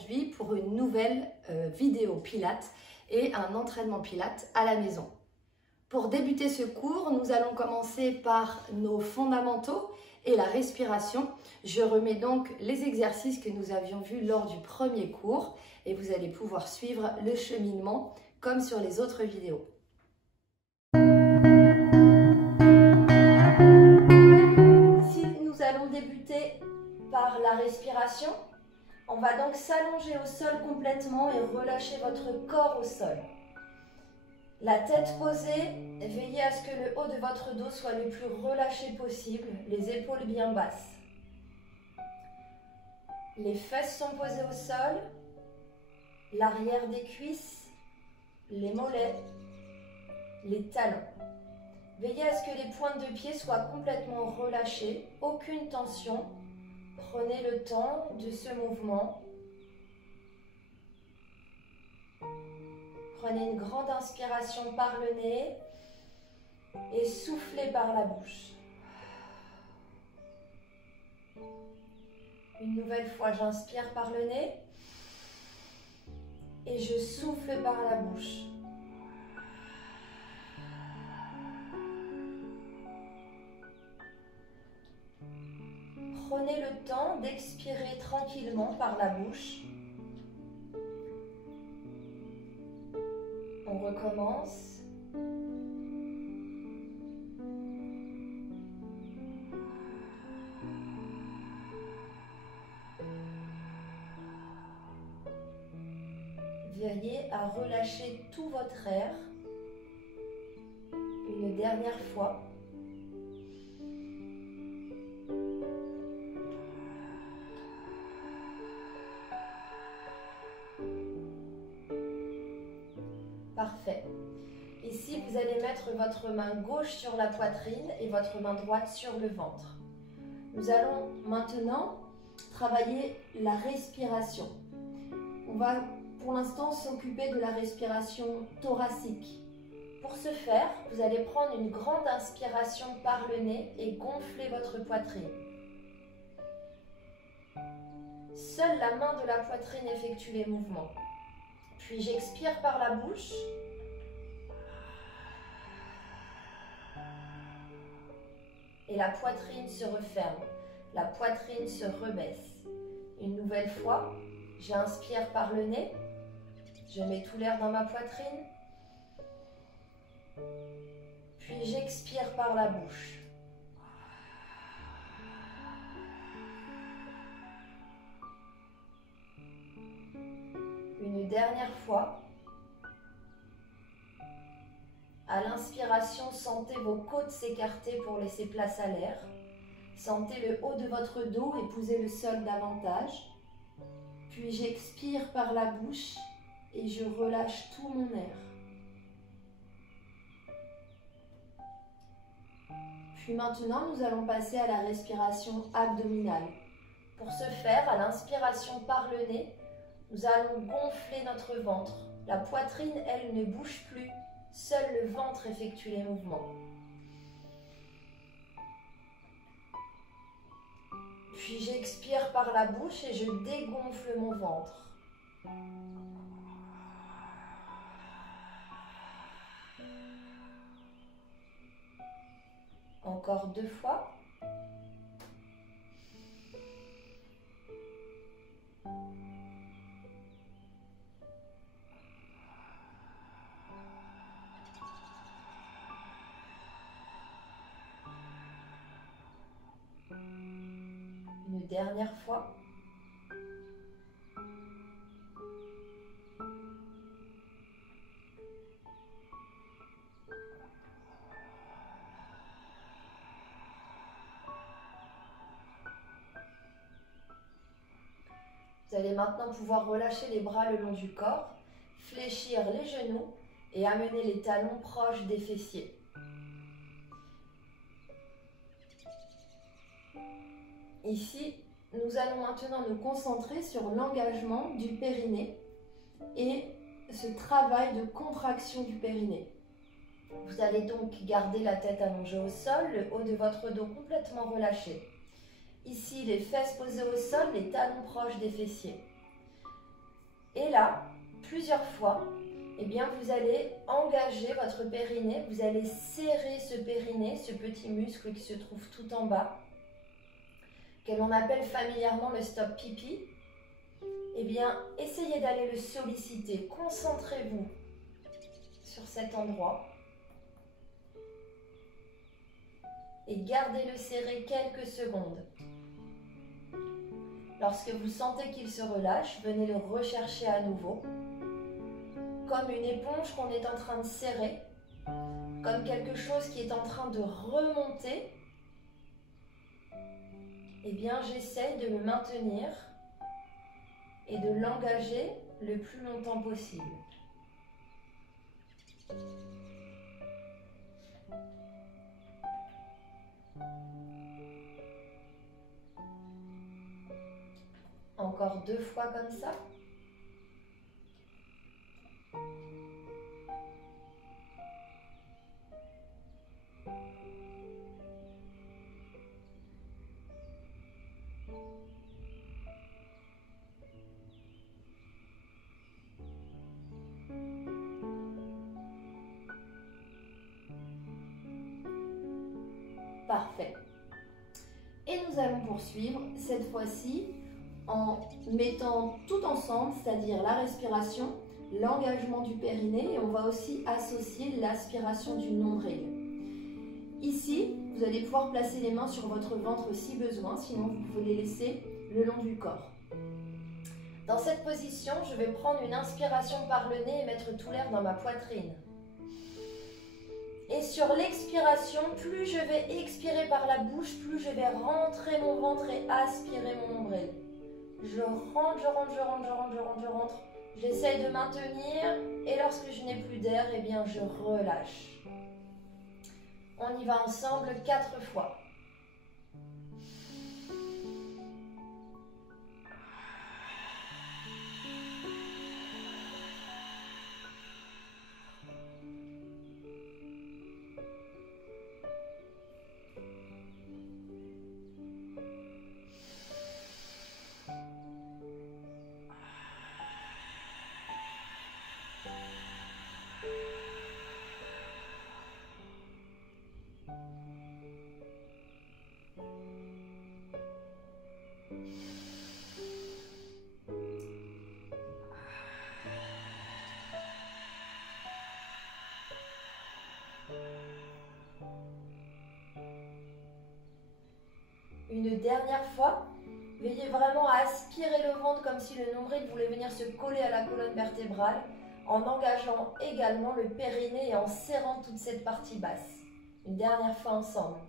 aujourd'hui pour une nouvelle vidéo Pilates et un entraînement Pilates à la maison. Pour débuter ce cours, nous allons commencer par nos fondamentaux et la respiration. Je remets donc les exercices que nous avions vus lors du premier cours et vous allez pouvoir suivre le cheminement comme sur les autres vidéos. Ici, nous allons débuter par la respiration. On va donc s'allonger au sol complètement et relâcher votre corps au sol. La tête posée, veillez à ce que le haut de votre dos soit le plus relâché possible, les épaules bien basses. Les fesses sont posées au sol, l'arrière des cuisses, les mollets, les talons. Veillez à ce que les pointes de pied soient complètement relâchées, aucune tension. Prenez le temps de ce mouvement. Prenez une grande inspiration par le nez et soufflez par la bouche. Une nouvelle fois, j'inspire par le nez et je souffle par la bouche. Prenez le temps d'expirer tranquillement par la bouche. On recommence. Veillez à relâcher tout votre air. Une dernière fois. Parfait. Ici, vous allez mettre votre main gauche sur la poitrine et votre main droite sur le ventre. Nous allons maintenant travailler la respiration. On va pour l'instant s'occuper de la respiration thoracique. Pour ce faire, vous allez prendre une grande inspiration par le nez et gonfler votre poitrine. Seule la main de la poitrine effectue les mouvements. Puis j'expire par la bouche. Et la poitrine se referme. La poitrine se rebaisse. Une nouvelle fois, j'inspire par le nez. Je mets tout l'air dans ma poitrine. Puis j'expire par la bouche. Une dernière fois. À l'inspiration, sentez vos côtes s'écarter pour laisser place à l'air. Sentez le haut de votre dos épouser le sol davantage. Puis j'expire par la bouche et je relâche tout mon air. Puis maintenant, nous allons passer à la respiration abdominale. Pour ce faire, à l'inspiration par le nez, nous allons gonfler notre ventre. La poitrine, elle, ne bouge plus. Seul le ventre effectue les mouvements. Puis j'expire par la bouche et je dégonfle mon ventre. Encore 2 fois. Une dernière fois. Vous allez maintenant pouvoir relâcher les bras le long du corps, fléchir les genoux et amener les talons proches des fessiers. Ici, nous allons maintenant nous concentrer sur l'engagement du périnée et ce travail de contraction du périnée. Vous allez donc garder la tête allongée au sol, le haut de votre dos complètement relâché. Ici, les fesses posées au sol, les talons proches des fessiers. Et là, plusieurs fois, eh bien, vous allez engager votre périnée, vous allez serrer ce périnée, ce petit muscle qui se trouve tout en bas, que l'on appelle familièrement le stop pipi. Eh bien, essayez d'aller le solliciter, concentrez-vous sur cet endroit et gardez-le serré quelques secondes. Lorsque vous sentez qu'il se relâche, venez le rechercher à nouveau, comme une éponge qu'on est en train de serrer, comme quelque chose qui est en train de remonter. Eh bien, j'essaie de le maintenir et de l'engager le plus longtemps possible. Encore 2 fois comme ça. Parfait. Et nous allons poursuivre cette fois-ci en mettant tout ensemble, c'est-à-dire la respiration, l'engagement du périnée, et on va aussi associer l'aspiration du nombril. Ici, vous allez pouvoir placer les mains sur votre ventre si besoin, sinon vous pouvez les laisser le long du corps. Dans cette position, je vais prendre une inspiration par le nez et mettre tout l'air dans ma poitrine. Et sur l'expiration, plus je vais expirer par la bouche, plus je vais rentrer mon ventre et aspirer mon nombril. Je rentre, je rentre, je rentre, je rentre, je rentre, je rentre. J'essaye de maintenir et lorsque je n'ai plus d'air, eh bien je relâche. On y va ensemble 4 fois. Une dernière fois, veillez vraiment à aspirer le ventre comme si le nombril voulait venir se coller à la colonne vertébrale, en engageant également le périnée et en serrant toute cette partie basse. Une dernière fois ensemble.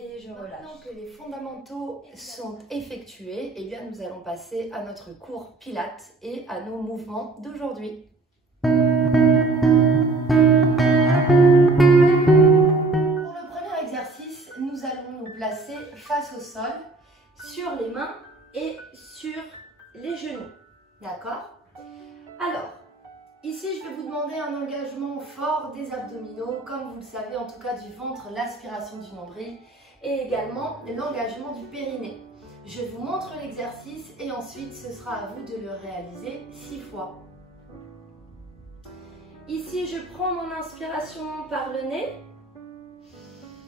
Et je relâche. Maintenant que les fondamentaux sont effectués, eh bien nous allons passer à notre cours Pilates et à nos mouvements d'aujourd'hui. Pour le premier exercice, nous allons nous placer face au sol, sur les mains et sur les genoux. D'accord? Alors, ici, je vais vous demander un engagement fort des abdominaux, comme vous le savez, en tout cas du ventre, l'aspiration du nombril et également l'engagement du périnée. Je vous montre l'exercice et ensuite, ce sera à vous de le réaliser 6 fois. Ici, je prends mon inspiration par le nez,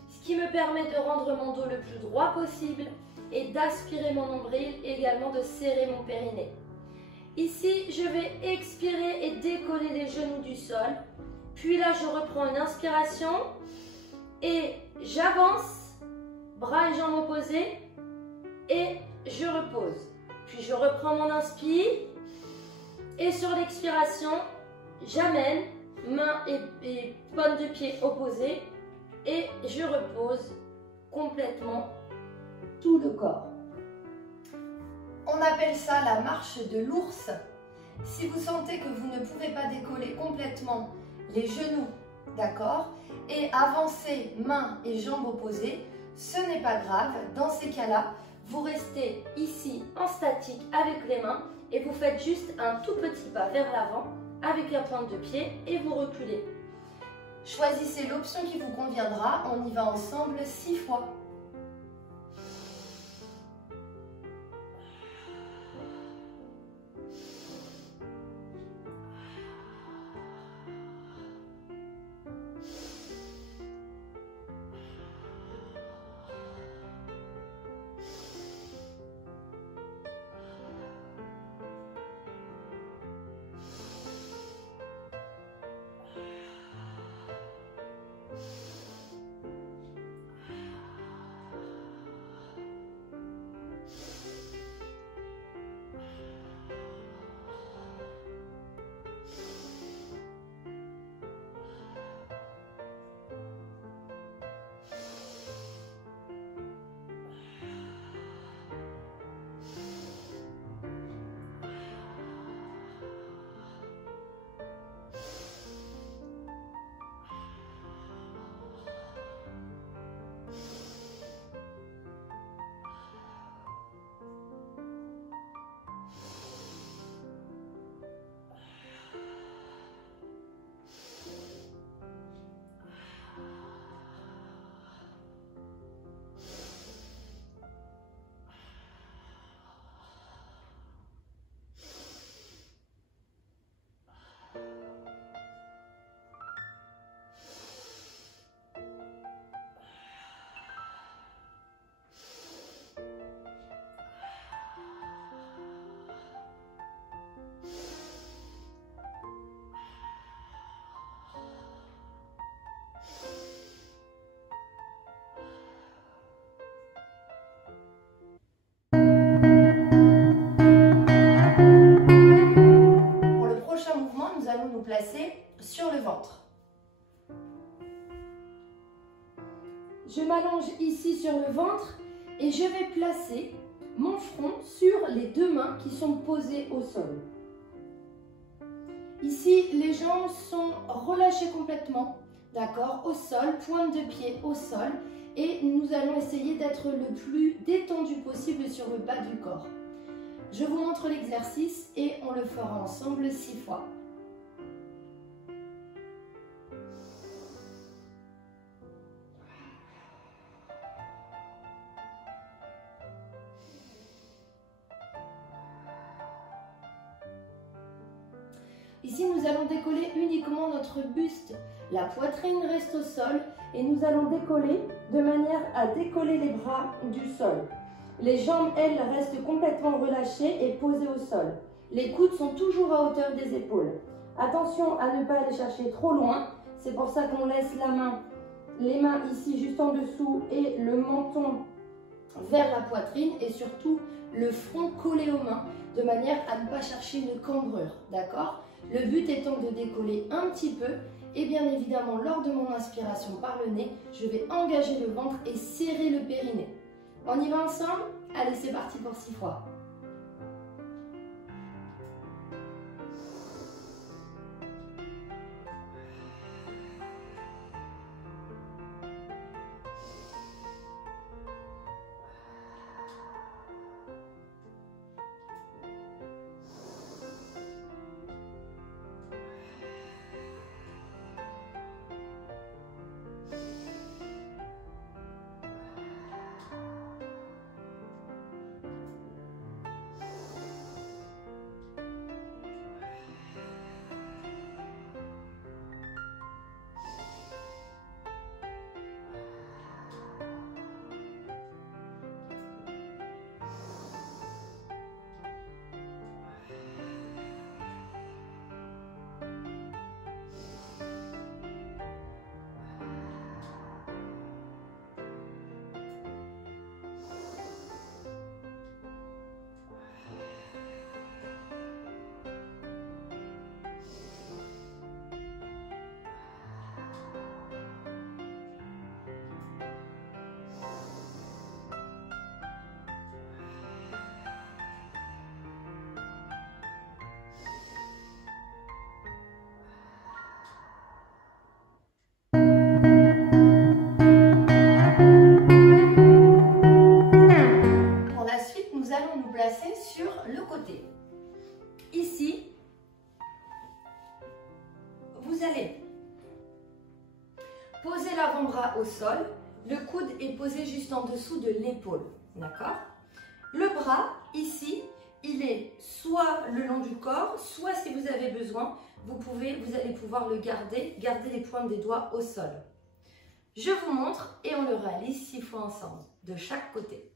ce qui me permet de rendre mon dos le plus droit possible et d'aspirer mon nombril et également de serrer mon périnée. Ici, je vais expirer et décoller les genoux du sol. Puis là, je reprends une inspiration et j'avance, bras et jambes opposés et je repose. Puis je reprends mon inspire et sur l'expiration, j'amène mains et paumes de pied opposées et je repose complètement tout le corps. On appelle ça la marche de l'ours. Si vous sentez que vous ne pouvez pas décoller complètement les genoux, d'accord, et avancer mains et jambes opposées, ce n'est pas grave. Dans ces cas-là, vous restez ici en statique avec les mains et vous faites juste un tout petit pas vers l'avant avec la pointe de pied et vous reculez. Choisissez l'option qui vous conviendra. On y va ensemble 6 fois. Placer sur le ventre. Je m'allonge ici sur le ventre et je vais placer mon front sur les 2 mains qui sont posées au sol. Ici, les jambes sont relâchées complètement, d'accord, au sol, pointe de pied au sol, et nous allons essayer d'être le plus détendu possible sur le bas du corps. Je vous montre l'exercice et on le fera ensemble 6 fois. Ici, nous allons décoller uniquement notre buste. La poitrine reste au sol et nous allons décoller de manière à décoller les bras du sol. Les jambes, elles, restent complètement relâchées et posées au sol. Les coudes sont toujours à hauteur des épaules. Attention à ne pas aller chercher trop loin. C'est pour ça qu'on laisse les mains ici juste en dessous et le menton vers la poitrine et surtout le front collé aux mains de manière à ne pas chercher une cambrure, d'accord ? Le but étant de décoller un petit peu et bien évidemment lors de mon inspiration par le nez, je vais engager le ventre et serrer le périnée. On y va ensemble? Allez, c'est parti pour 6 fois. Posez l'avant-bras au sol. Le coude est posé juste en dessous de l'épaule. D'accord? Le bras, ici, il est soit le long du corps, soit si vous avez besoin, vous allez pouvoir le garder les pointes des doigts au sol. Je vous montre et on le réalise 6 fois ensemble, de chaque côté.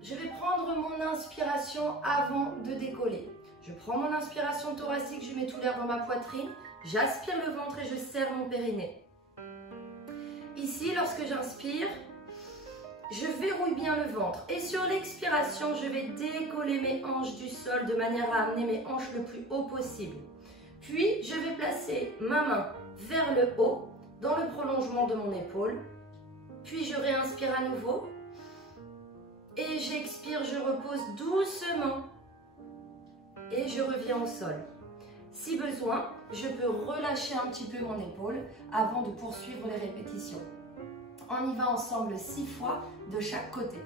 Je vais prendre mon inspiration avant de décoller. Je prends mon inspiration thoracique, je mets tout l'air dans ma poitrine, j'aspire le ventre et je serre mon périnée. Ici, lorsque j'inspire, je verrouille bien le ventre. Et sur l'expiration, je vais décoller mes hanches du sol de manière à amener mes hanches le plus haut possible. Puis, je vais placer ma main vers le haut, dans le prolongement de mon épaule. Puis, je réinspire à nouveau. Et j'expire, je repose doucement. Et je reviens au sol. Si besoin, je peux relâcher un petit peu mon épaule avant de poursuivre les répétitions. On y va ensemble 6 fois de chaque côté.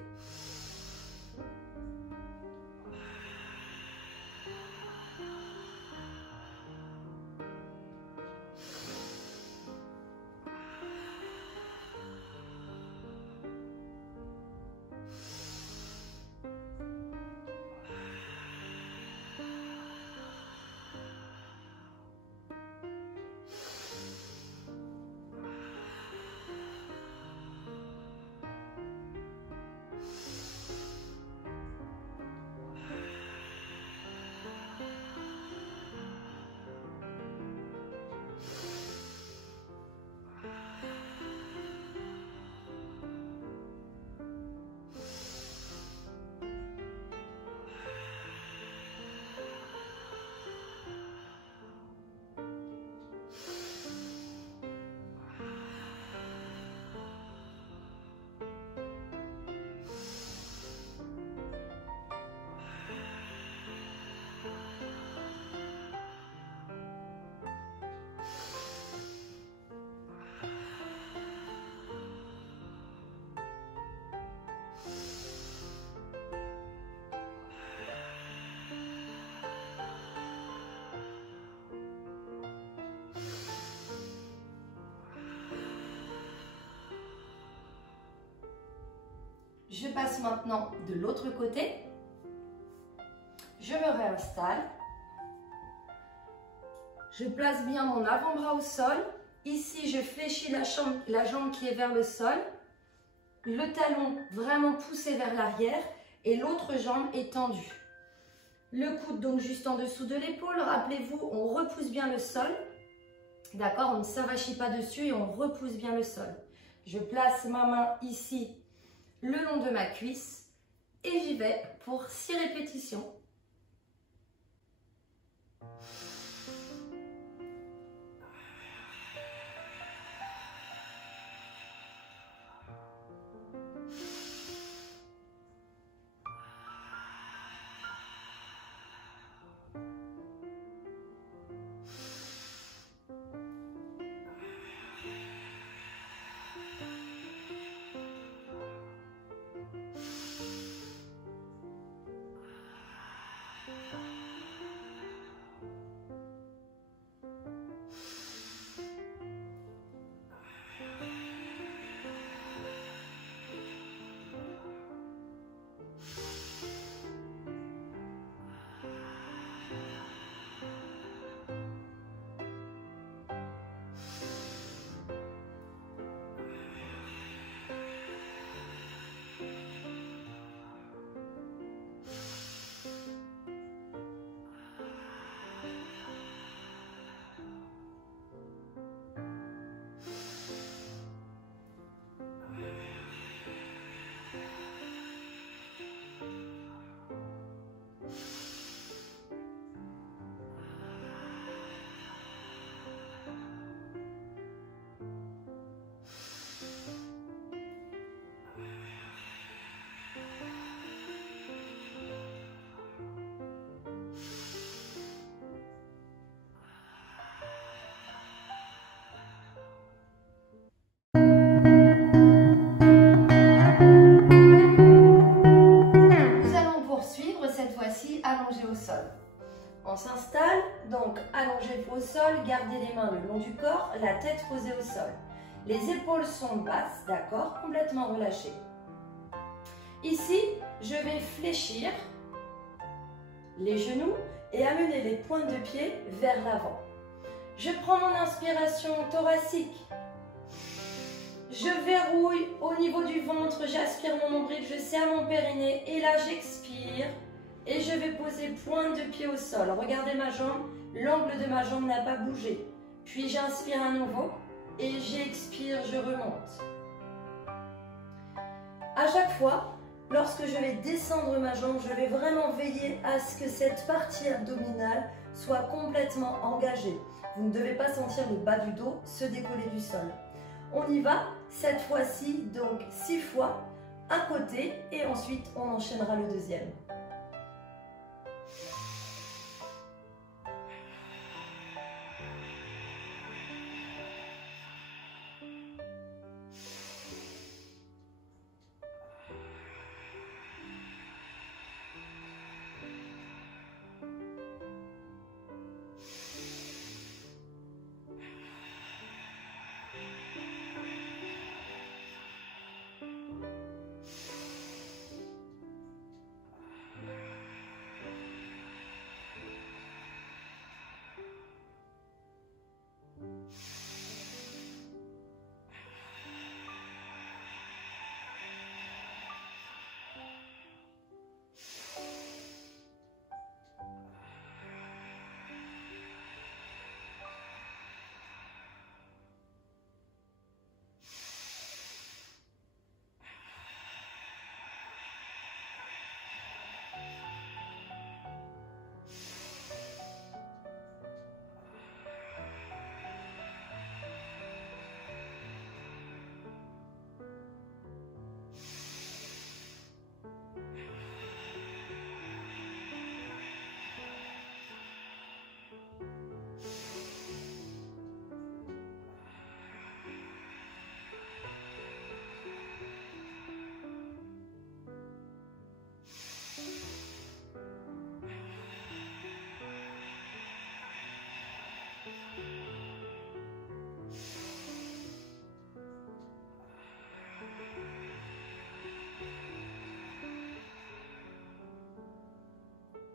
Je passe maintenant de l'autre côté. Je me réinstalle. Je place bien mon avant-bras au sol. Ici, je fléchis la jambe qui est vers le sol. Le talon vraiment poussé vers l'arrière et l'autre jambe est tendue. Le coude donc juste en dessous de l'épaule. Rappelez-vous, on repousse bien le sol. D'accord, on ne s'avachit pas dessus et on repousse bien le sol. Je place ma main ici, le long de ma cuisse et j'y vais pour 6 répétitions. griffes au sol, gardez les mains le long du corps, la tête posée au sol. Les épaules sont basses, d'accord, complètement relâchées. Ici, je vais fléchir les genoux et amener les pointes de pied vers l'avant. Je prends mon inspiration thoracique. Je verrouille au niveau du ventre, j'aspire mon nombril, je serre mon périnée et là j'expire et je vais poser pointe de pied au sol. Regardez ma jambe, l'angle de ma jambe n'a pas bougé. Puis j'inspire à nouveau et j'expire, je remonte. À chaque fois, lorsque je vais descendre ma jambe, je vais vraiment veiller à ce que cette partie abdominale soit complètement engagée. Vous ne devez pas sentir le bas du dos se décoller du sol. On y va, cette fois-ci, donc 6 fois, un côté et ensuite on enchaînera le deuxième.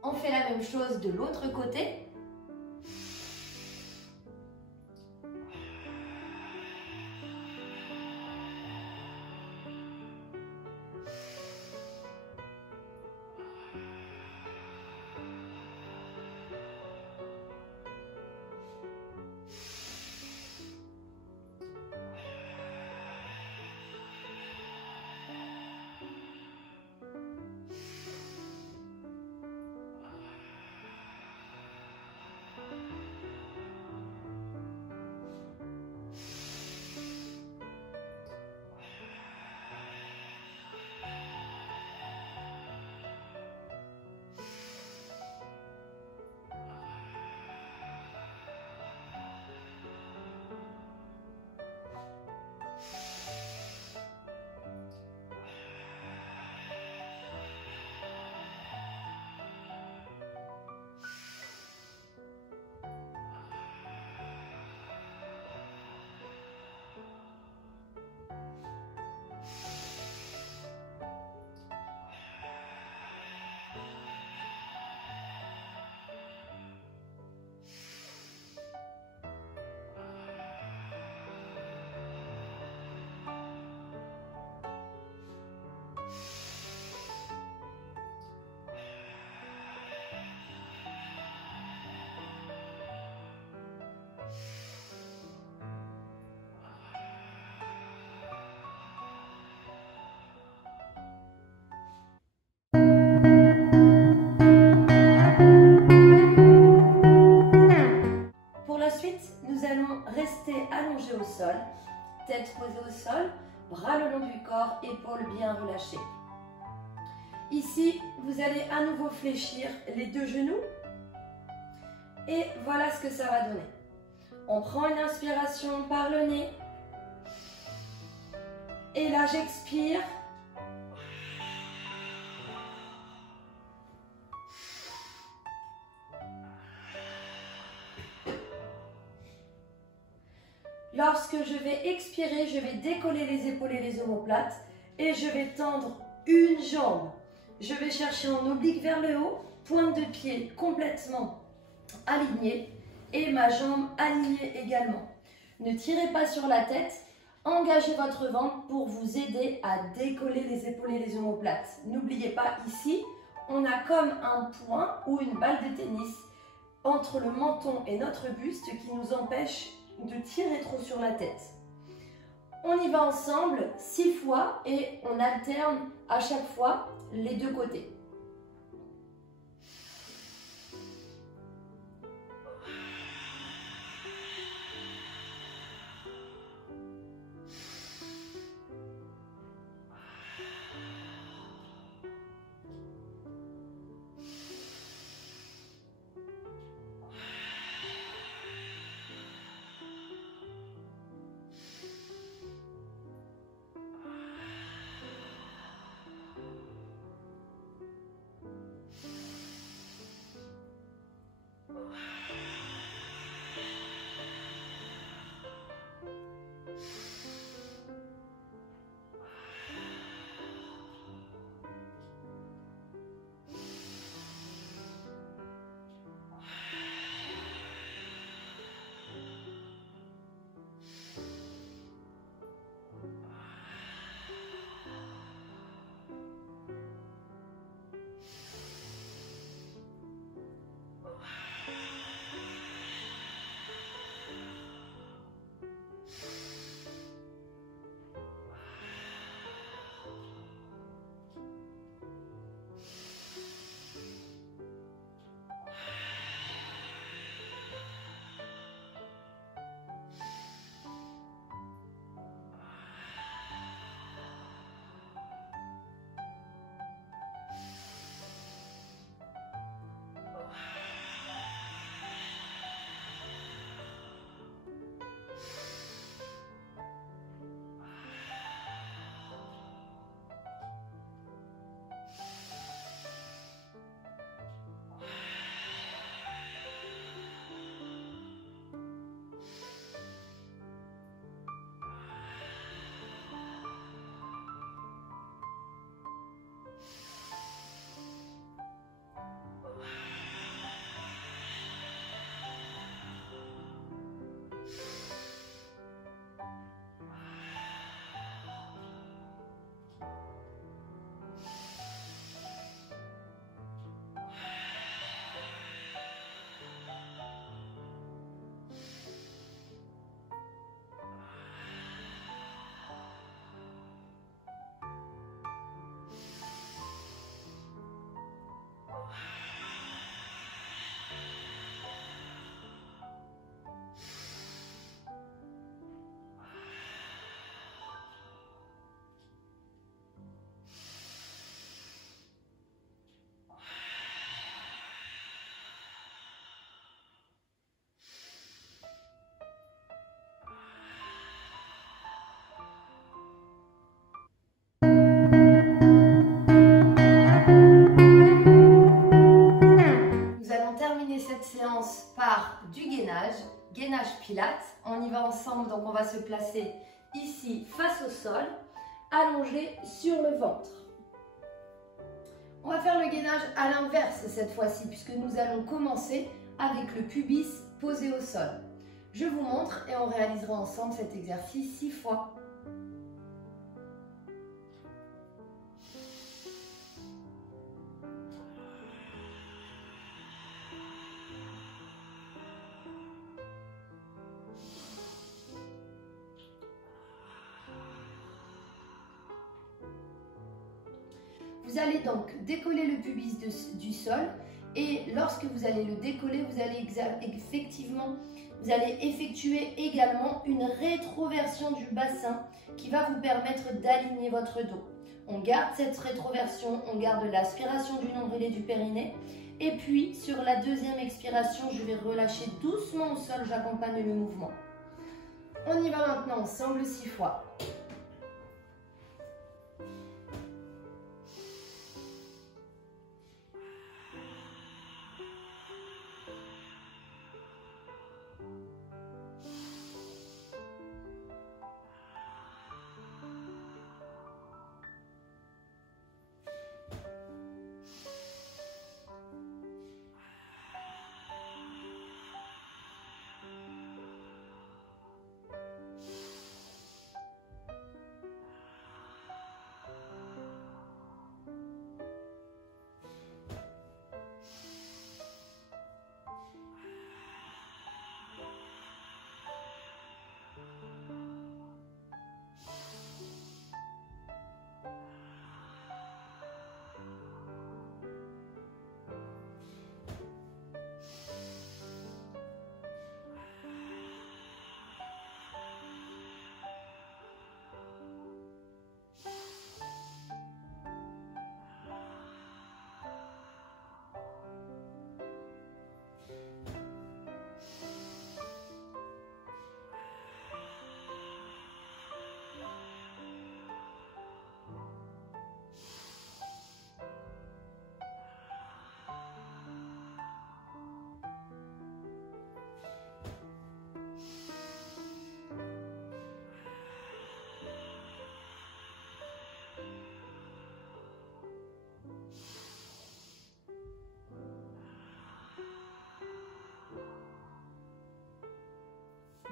On fait la même chose de l'autre côté. Allongé au sol, tête posée au sol, bras le long du corps, épaules bien relâchées. Ici, vous allez à nouveau fléchir les deux genoux et voilà ce que ça va donner. On prend une inspiration par le nez et là j'expire. lorsque je vais expirer, je vais décoller les épaules et les omoplates et je vais tendre une jambe. Je vais chercher en oblique vers le haut, pointe de pied complètement alignée et ma jambe alignée également. Ne tirez pas sur la tête, engagez votre ventre pour vous aider à décoller les épaules et les omoplates. N'oubliez pas, ici, on a comme un point ou une balle de tennis entre le menton et notre buste qui nous empêche de tirer trop sur la tête. On y va ensemble 6 fois et on alterne à chaque fois les deux côtés. Par du gainage pilates. On y va ensemble, donc on va se placer ici face au sol, allongé sur le ventre. On va faire le gainage à l'inverse cette fois-ci, puisque nous allons commencer avec le pubis posé au sol. Je vous montre et on réalisera ensemble cet exercice 6 fois. Vous allez donc décoller le pubis du sol et lorsque vous allez le décoller, vous allez effectuer également une rétroversion du bassin qui va vous permettre d'aligner votre dos. On garde cette rétroversion, on garde l'aspiration du nombril et du périnée et puis sur la deuxième expiration, je vais relâcher doucement au sol, j'accompagne le mouvement. On y va maintenant ensemble 6 fois.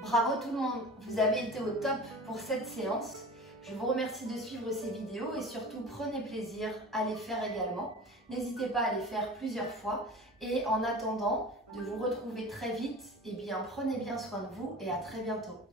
Bravo tout le monde, vous avez été au top pour cette séance. Je vous remercie de suivre ces vidéos et surtout prenez plaisir à les faire également. N'hésitez pas à les faire plusieurs fois et en attendant de vous retrouver très vite, eh bien prenez bien soin de vous et à très bientôt.